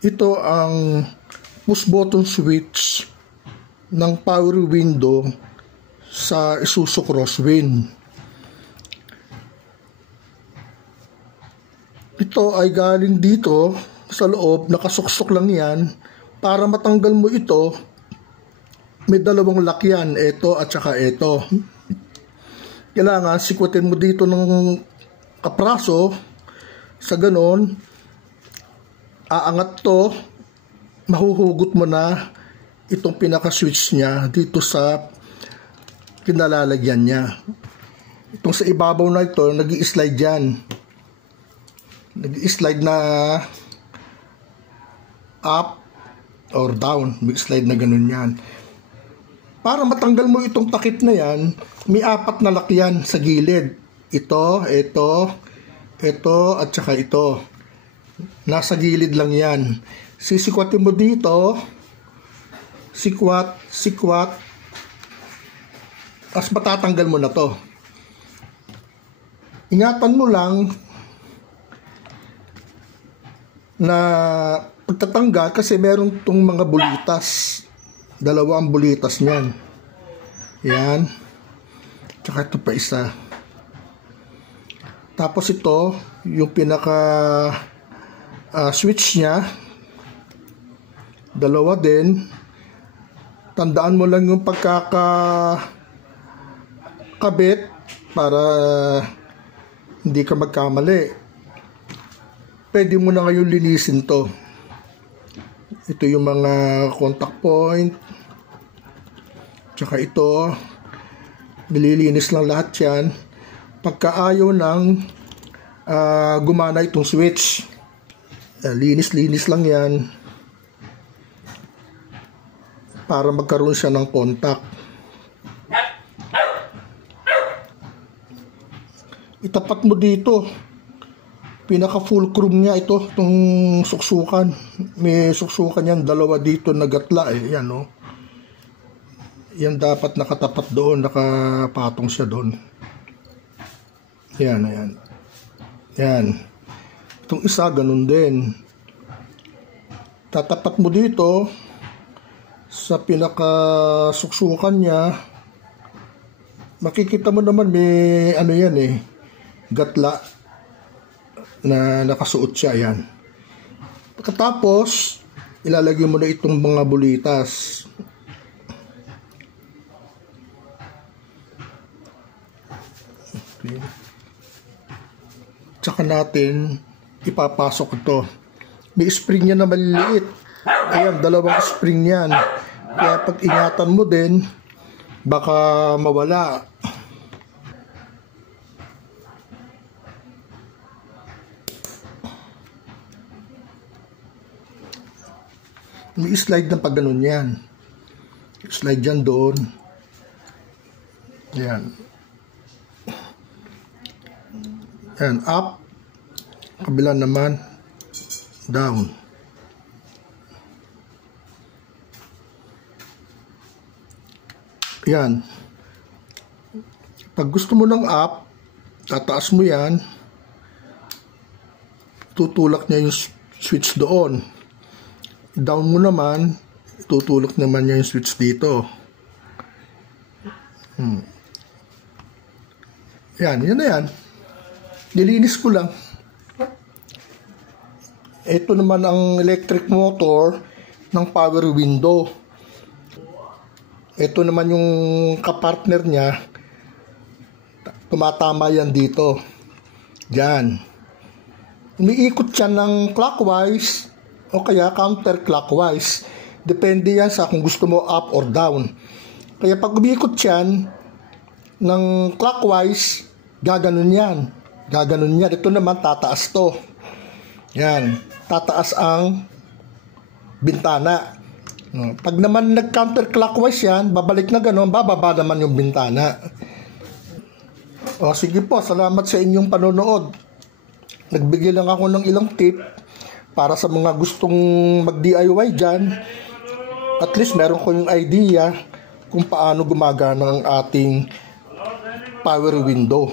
Ito ang push button switch ng power window sa Isuzu Crosswind. Ito ay galing dito sa loob, nakasuksok lang yan. Para matanggal mo ito, may dalawang lock yan, ito at saka ito. Kailangan sikwatin mo dito ng kapraso, sa ganon aangat to, mahuhugot mo na itong pinaka-switch niya dito sa kinalalagyan niya. Itong sa ibabaw na ito, nag-i-slide yan. Nag-i-slide na up or down. May slide na ganun yan. Para matanggal mo itong takip na yan, may 4 na lock yan sa gilid. Ito, at saka ito. Nasa gilid lang yan. Sisikwatin mo dito, sikwat, as matatanggal mo na to. Ingatan mo lang na pagtatanggal kasi meron tong mga bulitas. Dalawa ang bulitas niyan. Yan. Tsaka ito pa isa. Tapos ito, yung pinaka switch niya. Dalawa din. Tandaan mo lang yung pagkakabit para hindi ka magkamali. Pwede mo na ngayon linisin to. Ito yung mga contact point. Tsaka ito. Nililinis lang lahat yan. Pagkaayaw ng gumana itong switch. Linis-linis lang yan. Para magkaroon siya ng contact. Itapat mo dito. Pinaka fulcrum niya ito, itong suksukan. May suksukan yan, dalawa dito nagatla eh. Yan o. Yan dapat nakatapat doon, nakapatong siya doon. Yan, ayan. Yan. Itong isa, ganun din. Tatapat mo dito sa pinaka suksukan niya. Makikita mo naman may ano yan eh, gatla na nakasuot siya, yan. Pagkatapos ilalagay mo na itong mga bulitas. Okay. Tsaka natin ipapasok ito. May spring yan na maliliit. Ayan, 2 spring yan. Kaya pag ingatan mo din, baka mawala. May slide na pag ganun yan. Slide yan doon. Yan. Yan, up. Kabila naman, down. Yan. Pag gusto mo ng up, tataas mo yan. Tutulak niya yung switch doon. Down mo naman, tutulak naman niya yung switch dito. Yan, yan na yan. Nilinis ko lang. Ito naman ang electric motor ng power window. Ito naman yung kapartner niya. Tumatama yan dito. Diyan. Umiikot siya ng clockwise o kaya counterclockwise. Depende yan sa kung gusto mo up or down. Kaya pag umiikot yan ng clockwise, gaganon yan. Gaganon yan. Ito naman tataas to. Yan. Tataas ang bintana. Pag naman nag-counterclockwise yan, babalik na ganon, bababa naman yung bintana. O sige po, salamat sa inyong panonood. Nagbigay lang ako ng ilang tip para sa mga gustong mag-DIY dyan. At least meron ko yung idea kung paano gumagana ang ating power window.